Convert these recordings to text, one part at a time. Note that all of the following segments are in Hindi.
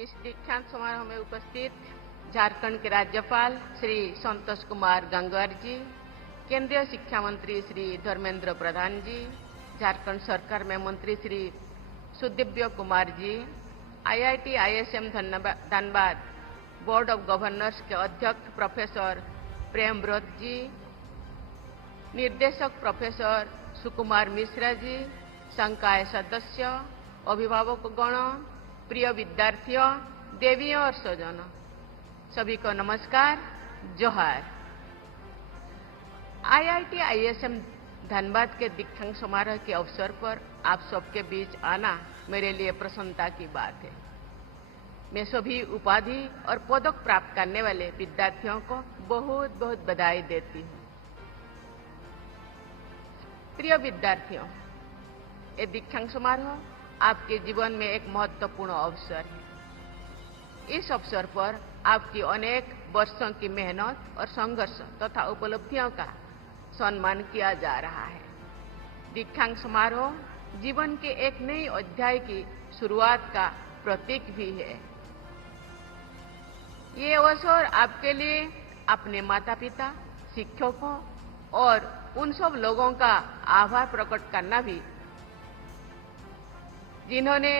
इस दीक्षांत समारोह में उपस्थित झारखंड के राज्यपाल श्री संतोष कुमार गंगवार जी, केंद्रीय शिक्षा मंत्री श्री धर्मेंद्र प्रधान जी, झारखंड सरकार में मंत्री Shri Sudivya Kumar ji, IIT ISM Dhanbad board of governors के अध्यक्ष प्रोफेसर प्रेमव्रत जी, निर्देशक प्रोफेसर सुकुमार मिश्रा जी, संकाय सदस्य, अभिभावकगण, प्रिय विद्यार्थियों, देवियों और स्वजनों, सभी को नमस्कार, जोहार। IIT ISM धनबाद के दीक्षांत समारोह के अवसर पर आप सबके बीच आना मेरे लिए प्रसन्नता की बात है। मैं सभी उपाधि और पदक प्राप्त करने वाले विद्यार्थियों को बहुत बहुत बधाई देती हूँ। प्रिय विद्यार्थियों, ये दीक्षांत समारोह आपके जीवन में एक महत्वपूर्ण अवसर है। इस अवसर पर आपकी अनेक वर्षों की मेहनत और संघर्ष तथा उपलब्धियों का सम्मान किया जा रहा है। दीक्षांत समारोह जीवन के एक नए अध्याय की शुरुआत का प्रतीक भी है। ये अवसर आपके लिए अपने माता पिता, शिक्षकों और उन सब लोगों का आभार प्रकट करना भी, जिन्होंने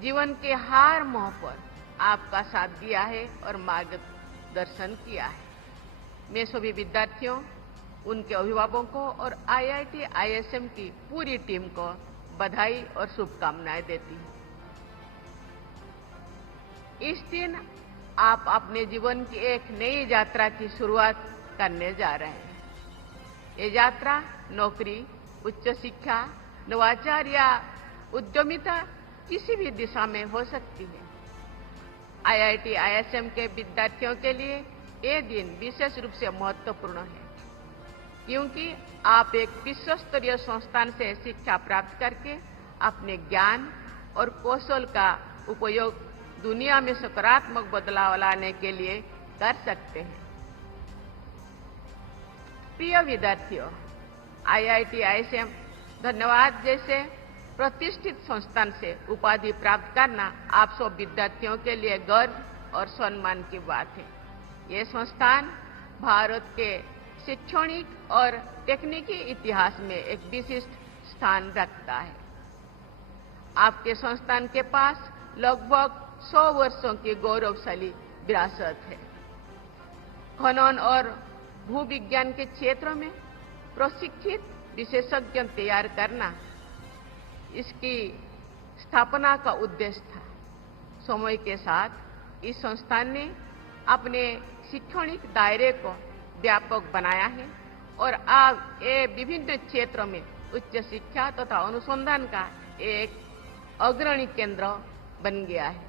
जीवन के हर मोड़ पर आपका साथ दिया है और मार्गदर्शन किया है। मैं सभी विद्यार्थियों, उनके अभिभावकों और IIT ISM की पूरी टीम को बधाई और शुभकामनाएं देती हूँ। इस दिन आप अपने जीवन की एक नई यात्रा की शुरुआत करने जा रहे हैं। ये यात्रा नौकरी, उच्च शिक्षा, नवाचार या उद्यमिता किसी भी दिशा में हो सकती है। IIT ISM के विद्यार्थियों के लिए ये दिन विशेष रूप से महत्वपूर्ण है, क्योंकि आप एक विश्व स्तरीय संस्थान से शिक्षा प्राप्त करके अपने ज्ञान और कौशल का उपयोग दुनिया में सकारात्मक बदलाव लाने के लिए कर सकते हैं। प्रिय विद्यार्थियों, IIT ISM धन्यवाद जैसे प्रतिष्ठित संस्थान से उपाधि प्राप्त करना आप सब विद्यार्थियों के लिए गर्व और सम्मान की बात है। ये संस्थान भारत के शैक्षणिक और तकनीकी इतिहास में एक विशिष्ट स्थान रखता है। आपके संस्थान के पास लगभग 100 वर्षों की गौरवशाली विरासत है। खनन और भूविज्ञान के क्षेत्र में प्रशिक्षित विशेषज्ञ तैयार करना इसकी स्थापना का उद्देश्य था। समय के साथ इस संस्थान ने अपने शैक्षणिक दायरे को व्यापक बनाया है और अब ये विभिन्न क्षेत्रों में उच्च शिक्षा तथा अनुसंधान का एक अग्रणी केंद्र बन गया है।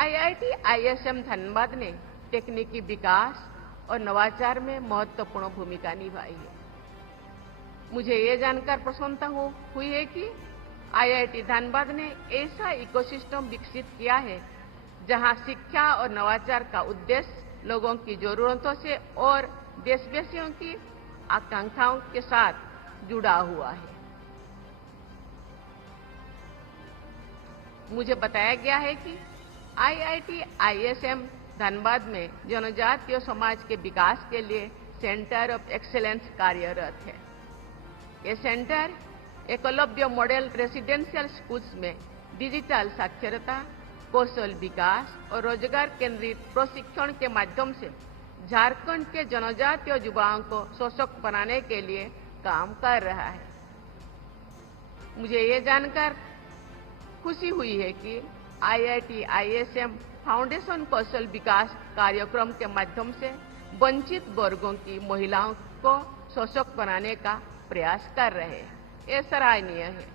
IIT ISM धनबाद ने तकनीकी विकास और नवाचार में महत्वपूर्ण भूमिका निभाई है। मुझे ये जानकर प्रसन्नता हुई है कि IIT धनबाद ने ऐसा इकोसिस्टम विकसित किया है जहां शिक्षा और नवाचार का उद्देश्य लोगों की जरूरतों से और देशवासियों की आकांक्षाओं के साथ जुड़ा हुआ है। मुझे बताया गया है कि IIT ISM धनबाद में जनजातीय समाज के विकास के लिए सेंटर ऑफ एक्सीलेंस कार्यरत है। ये centre Eklavya model residential schools में डिजिटल साक्षरता, कौशल विकास और रोजगार केंद्रित प्रशिक्षण के माध्यम से झारखंड के जनजातीय युवाओं को सशक्त बनाने के लिए काम कर रहा है। मुझे ये जानकर खुशी हुई है कि IIT ISM फाउंडेशन कौशल विकास कार्यक्रम के माध्यम से वंचित वर्गों की महिलाओं को सशक्त बनाने का प्रयास कर रहे हैं। ये सराहनीय है।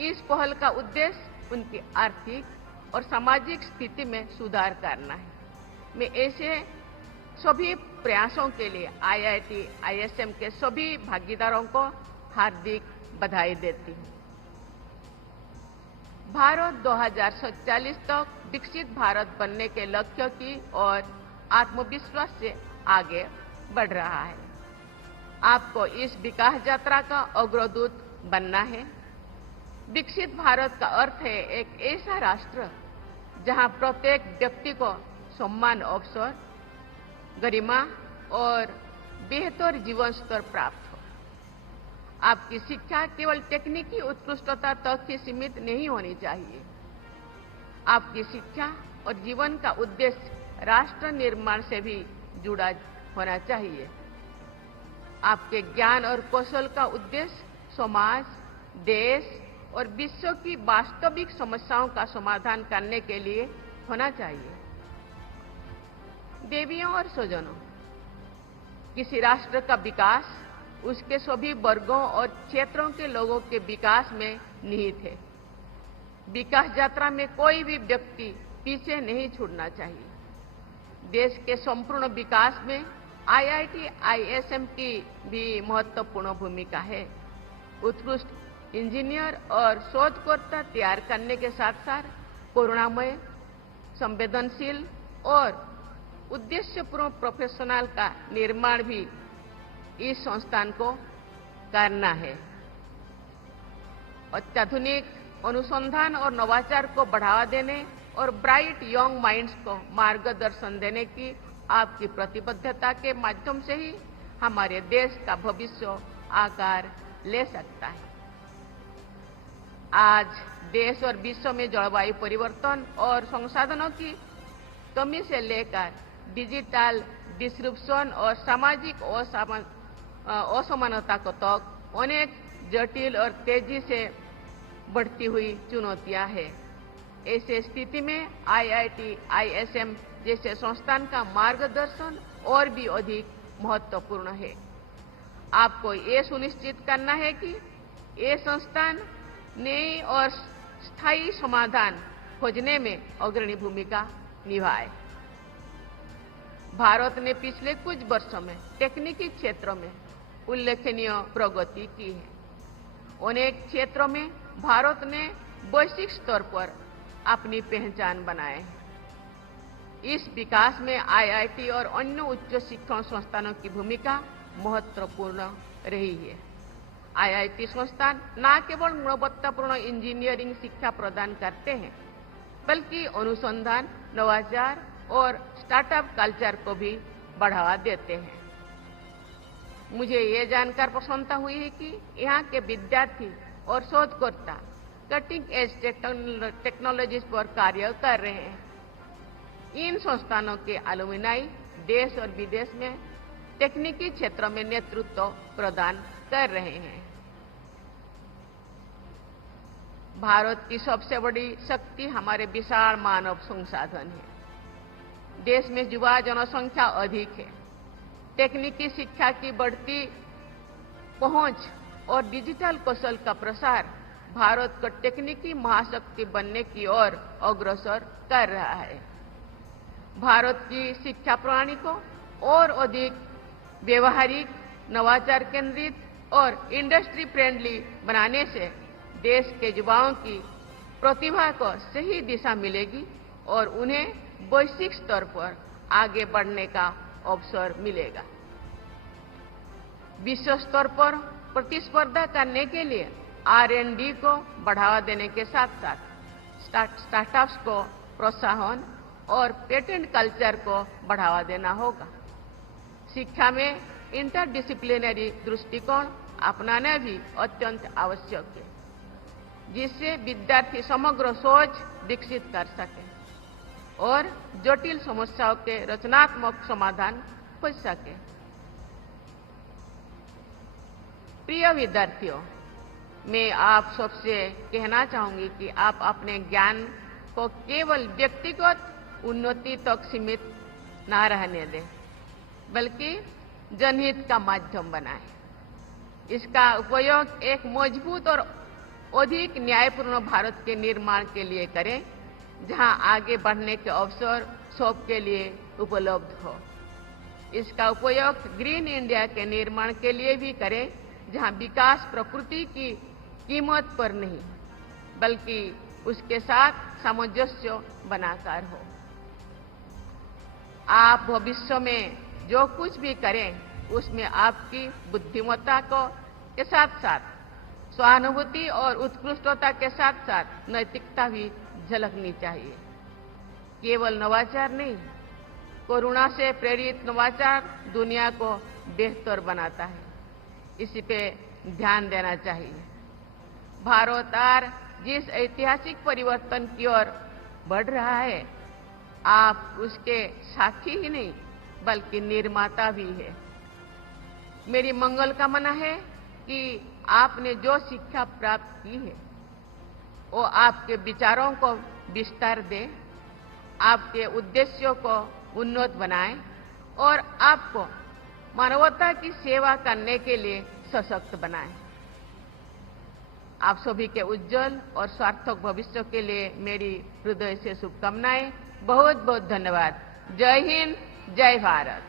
इस पहल का उद्देश्य उनकी आर्थिक और सामाजिक स्थिति में सुधार करना है। मैं ऐसे सभी प्रयासों के लिए IIT ISM के सभी भागीदारों को हार्दिक बधाई देती हूँ। भारत 2047 तक विकसित भारत बनने के लक्ष्य की ओर आत्मविश्वास से आगे बढ़ रहा है। आपको इस विकास यात्रा का अग्रदूत बनना है। विकसित भारत का अर्थ है एक ऐसा राष्ट्र जहां प्रत्येक व्यक्ति को सम्मान, अवसर, गरिमा और बेहतर जीवन स्तर प्राप्त हो। आपकी शिक्षा केवल तकनीकी उत्कृष्टता तक ही सीमित नहीं होनी चाहिए। आपकी शिक्षा और जीवन का उद्देश्य राष्ट्र निर्माण से भी जुड़ा होना चाहिए। आपके ज्ञान और कौशल का उद्देश्य समाज, देश और विश्व की वास्तविक समस्याओं का समाधान करने के लिए होना चाहिए। देवियों और स्वजनों, किसी राष्ट्र का विकास उसके सभी वर्गों और क्षेत्रों के लोगों के विकास में निहित है। विकास यात्रा में कोई भी व्यक्ति पीछे नहीं छूटना चाहिए। देश के संपूर्ण विकास में IIT, ISM की भी महत्वपूर्ण भूमिका है। उत्कृष्ट इंजीनियर और शोधकर्ता तैयार करने के साथ साथ करुणामय, संवेदनशील और उद्देश्यपूर्ण प्रोफेशनल का निर्माण भी इस संस्थान को करना है। अत्याधुनिक अनुसंधान और नवाचार को बढ़ावा देने और ब्राइट यंग माइंड्स को मार्गदर्शन देने की आपकी प्रतिबद्धता के माध्यम से ही हमारे देश का भविष्य आकार ले सकता है। आज देश और विश्व में जलवायु परिवर्तन और संसाधनों की कमी से लेकर डिजिटल डिस्ट्रप्शन और सामाजिक असमानता को तक अनेक जटिल और तेजी से बढ़ती हुई चुनौतियां हैं। ऐसे स्थिति में IIT, ISM जैसे संस्थान का मार्गदर्शन और भी अधिक महत्वपूर्ण है। आपको ये सुनिश्चित करना है कि ये संस्थान नए और स्थायी समाधान खोजने में अग्रणी भूमिका निभाए। भारत ने पिछले कुछ वर्षों में तकनीकी क्षेत्रों में उल्लेखनीय प्रगति की है। अनेक क्षेत्रों में भारत ने वैश्विक स्तर पर अपनी पहचान बनाए है। इस विकास में IIT और अन्य उच्च शिक्षण संस्थानों की भूमिका महत्वपूर्ण रही है। IIT संस्थान न केवल गुणवत्तापूर्ण इंजीनियरिंग शिक्षा प्रदान करते हैं, बल्कि अनुसंधान, नवाचार और स्टार्टअप कल्चर को भी बढ़ावा देते हैं। मुझे ये जानकर प्रसन्नता हुई है कि यहाँ के विद्यार्थी और शोधकर्ता कटिंग एज टेक्नोलॉजीज पर कार्य कर रहे हैं। इन संस्थानों के अलुमिनाई देश और विदेश में तकनीकी क्षेत्रों में नेतृत्व प्रदान कर रहे हैं। भारत की सबसे बड़ी शक्ति हमारे विशाल मानव संसाधन है। देश में युवा जनसंख्या अधिक है। तकनीकी शिक्षा की बढ़ती पहुंच और डिजिटल कौशल का प्रसार भारत को तकनीकी महाशक्ति बनने की ओर अग्रसर कर रहा है। भारत की शिक्षा प्रणाली को और अधिक व्यवहारिक, नवाचार केंद्रित और इंडस्ट्री फ्रेंडली बनाने से देश के युवाओं की प्रतिभा को सही दिशा मिलेगी और उन्हें वैश्विक स्तर पर आगे बढ़ने का अवसर मिलेगा। विश्व स्तर पर प्रतिस्पर्धा करने के लिए R&D को बढ़ावा देने के साथ साथ स्टार्टअप्स को प्रोत्साहन और पेटेंट कल्चर को बढ़ावा देना होगा। शिक्षा में इंटरडिसिप्लिनरी दृष्टिकोण अपनाना भी अत्यंत आवश्यक है, जिससे विद्यार्थी समग्र सोच विकसित कर सके और जटिल समस्याओं के रचनात्मक समाधान खोज सके। प्रिय विद्यार्थियों, मैं आप सबसे कहना चाहूंगी कि आप अपने ज्ञान को केवल व्यक्तिगत उन्नति तक सीमित न रहने दें, बल्कि जनहित का माध्यम बनाएं। इसका उपयोग एक मजबूत और अधिक न्यायपूर्ण भारत के निर्माण के लिए करें, जहां आगे बढ़ने के अवसर सबके लिए उपलब्ध हो। इसका उपयोग ग्रीन इंडिया के निर्माण के लिए भी करें, जहां विकास प्रकृति की कीमत पर नहीं, बल्कि उसके साथ सामंजस्य बनाकर हो। आप भविष्य में जो कुछ भी करें, उसमें आपकी बुद्धिमत्ता को के साथ साथ सहानुभूति और उत्कृष्टता के साथ साथ नैतिकता भी झलकनी चाहिए। केवल नवाचार नहीं, करुणा से प्रेरित नवाचार दुनिया को बेहतर बनाता है। इसी पे ध्यान देना चाहिए। भारत आज जिस ऐतिहासिक परिवर्तन की ओर बढ़ रहा है, आप उसके साक्षी ही नहीं बल्कि निर्माता भी है। मेरी मंगल कामना है कि आपने जो शिक्षा प्राप्त की है वो आपके विचारों को विस्तार दे, आपके उद्देश्यों को उन्नत बनाए और आपको मानवता की सेवा करने के लिए सशक्त बनाए। आप सभी के उज्जवल और सार्थक भविष्य के लिए मेरी हृदय से शुभकामनाएं। बहुत बहुत धन्यवाद। जय हिंद, जय भारत।